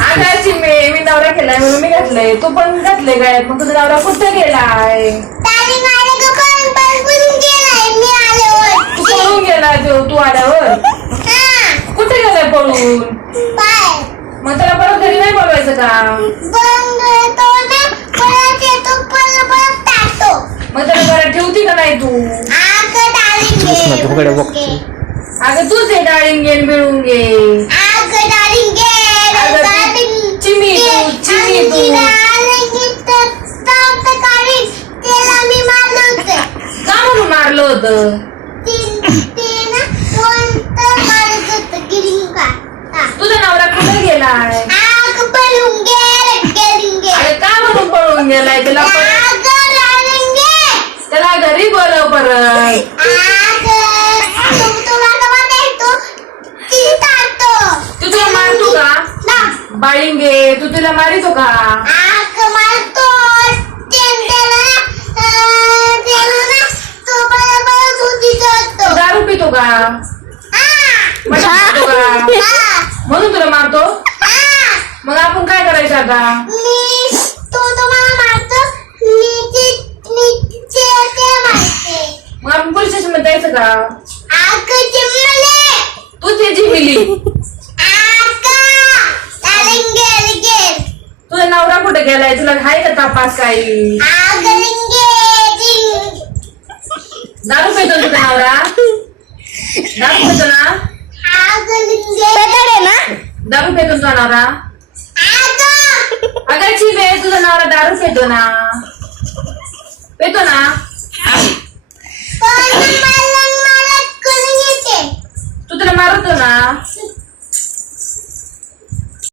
आगायची मी नवरा केलाय म्हणून मी घातलंय, तू पण घातलंय गळ्यात. मग तुझा नवरा कुठे गेलाय? तू पळून गेला तू आल्यावर? कुठे गेलाय पळून? मग त्याला परत घरी नाही बोलवायचं का? मग त्याला घरात ठेवती का नाही तू? अगं तूच आहे डाळिंग घे मिळून घे. चिमी तू का म्हणून मारलं होतं? तुझा नवरा कुठे गेलाय? अरे का म्हणून पळून गेलाय? त्याला घरी बोलव परत. तू तुला मारतो का बाळिंगे? तू तुला मारितो का? दारू पितो का? म्हणून तुला मारतो? मग आपण काय करायचं आता? मग आपण पोलीस स्टेशन मध्ये जायचं का? तू त्याची मिली. तुझा नवरा कुठे गेलाय? तुला हाय का तपास काही? दारू पितो तुझा नवरा? दारू पितो ना? दारू पितो तुझा नवरा? अगं चिवे तुझा नवरा दारू पितो ना? पितो ना? तू तुला मारतो ना?